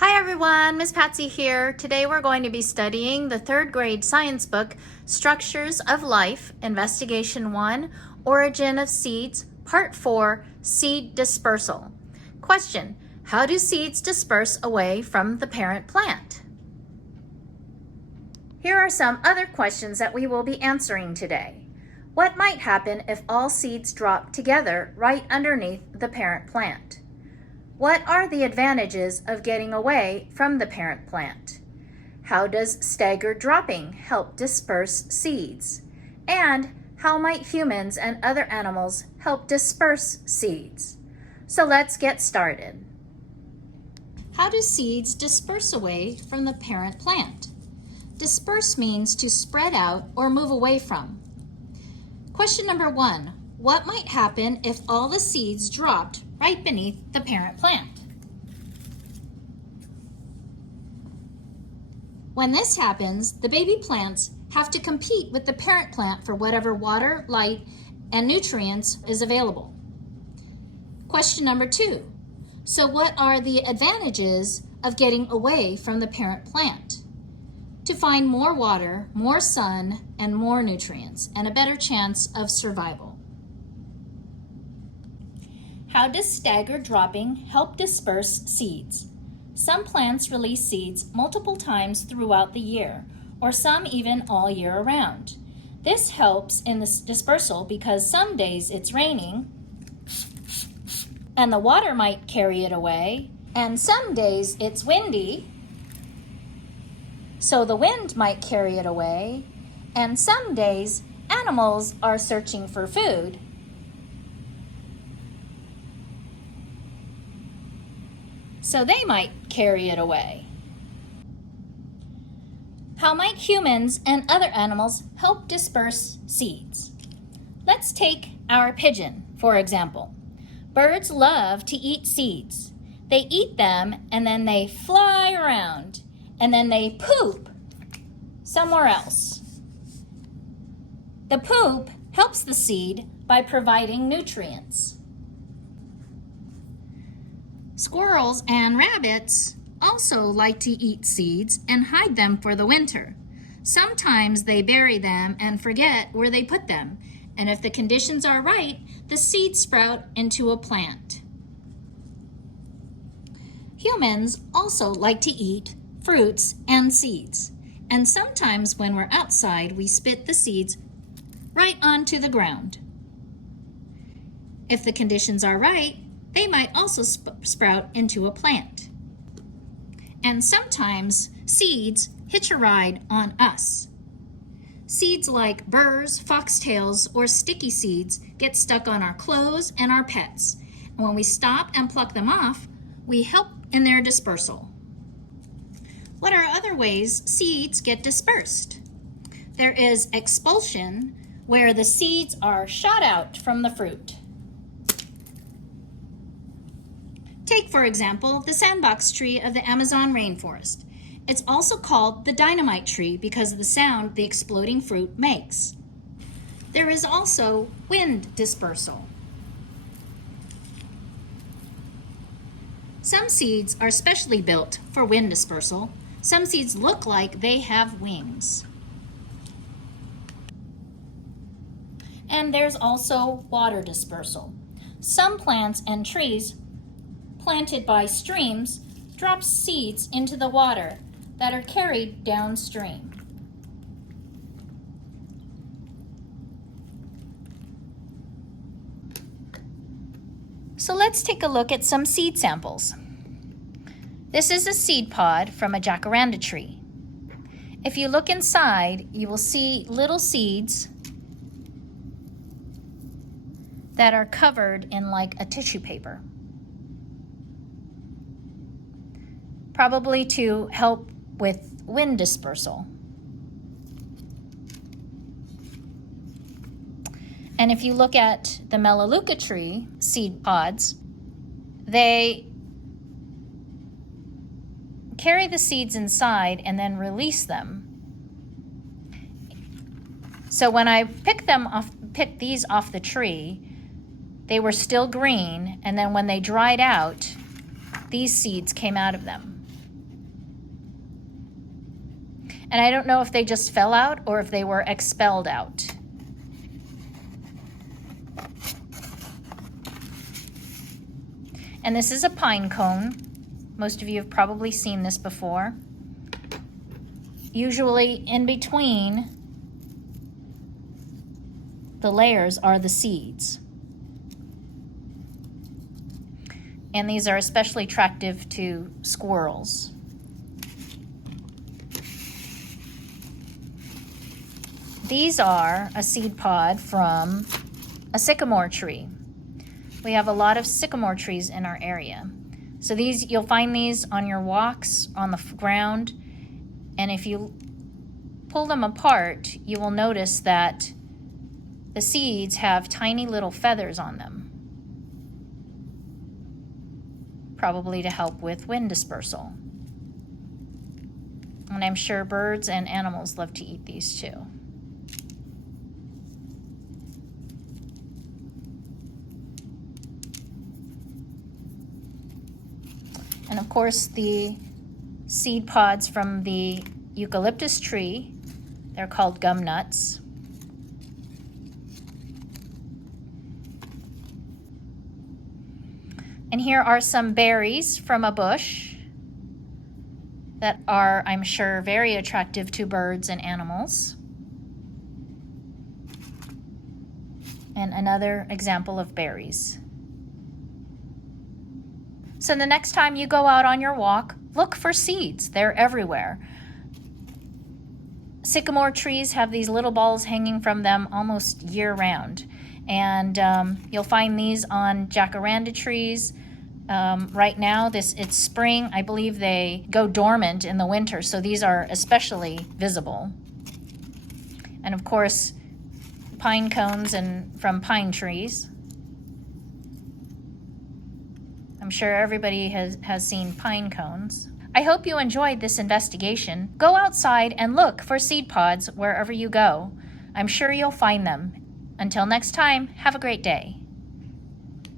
Hi everyone, Miss Patsy here. Today we're going to be studying the third grade science book, Structures of Life, Investigation 1, Origin of Seeds, Part 4, Seed Dispersal. Question: how do seeds disperse away from the parent plant? Here are some other questions that we will be answering today. What might happen if all seeds drop together right underneath the parent plant? What are the advantages of getting away from the parent plant? How does staggered dropping help disperse seeds? And how might humans and other animals help disperse seeds? So let's get started. How do seeds disperse away from the parent plant? Disperse means to spread out or move away from. Question number 1. What might happen if all the seeds dropped right beneath the parent plant? When this happens, the baby plants have to compete with the parent plant for whatever water, light, and nutrients is available. Question number 2. So what are the advantages of getting away from the parent plant? To find more water, more sun, and more nutrients, and a better chance of survival. How does staggered dropping help disperse seeds? Some plants release seeds multiple times throughout the year, or some even all year around. This helps in the dispersal because some days it's raining and the water might carry it away, and some days it's windy, so the wind might carry it away, and some days animals are searching for food, so they might carry it away. How might humans and other animals help disperse seeds? Let's take our pigeon, for example. Birds love to eat seeds. They eat them and then they fly around and then they poop somewhere else. The poop helps the seed by providing nutrients. Squirrels and rabbits also like to eat seeds and hide them for the winter. Sometimes they bury them and forget where they put them, and if the conditions are right, the seeds sprout into a plant. Humans also like to eat fruits and seeds, and sometimes when we're outside, we spit the seeds right onto the ground. If the conditions are right, they might also sprout into a plant. And sometimes seeds hitch a ride on us. Seeds like burrs, foxtails, or sticky seeds get stuck on our clothes and our pets. And when we stop and pluck them off, we help in their dispersal. What are other ways seeds get dispersed? There is expulsion, where the seeds are shot out from the fruit. Take, for example, the sandbox tree of the Amazon rainforest. It's also called the dynamite tree because of the sound the exploding fruit makes. There is also wind dispersal. Some seeds are specially built for wind dispersal. Some seeds look like they have wings. And there's also water dispersal. Some plants and trees planted by streams drop seeds into the water that are carried downstream. So let's take a look at some seed samples. This is a seed pod from a jacaranda tree. If you look inside, you will see little seeds that are covered in like a tissue paper, probably to help with wind dispersal. And if you look at the melaleuca tree seed pods, they carry the seeds inside and then release them. So when I picked these off the tree, they were still green, and then when they dried out, these seeds came out of them. And I don't know if they just fell out or if they were expelled out. And this is a pine cone. Most of you have probably seen this before. Usually in between the layers are the seeds. And these are especially attractive to squirrels. These are a seed pod from a sycamore tree. We have a lot of sycamore trees in our area. So you'll find these on your walks on the ground, and if you pull them apart, you will notice that the seeds have tiny little feathers on them, probably to help with wind dispersal. And I'm sure birds and animals love to eat these too. And of course, the seed pods from the eucalyptus tree, they're called gum nuts. And here are some berries from a bush that are, I'm sure, very attractive to birds and animals. And another example of berries. So the next time you go out on your walk, look for seeds. They're everywhere. Sycamore trees have these little balls hanging from them almost year-round. And you'll find these on jacaranda trees. Right now, it's spring. I believe they go dormant in the winter, so these are especially visible. And of course, pine cones from pine trees. I'm sure everybody has seen pine cones. I hope you enjoyed this investigation. Go outside and look for seed pods wherever you go. I'm sure you'll find them. Until next time, have a great day.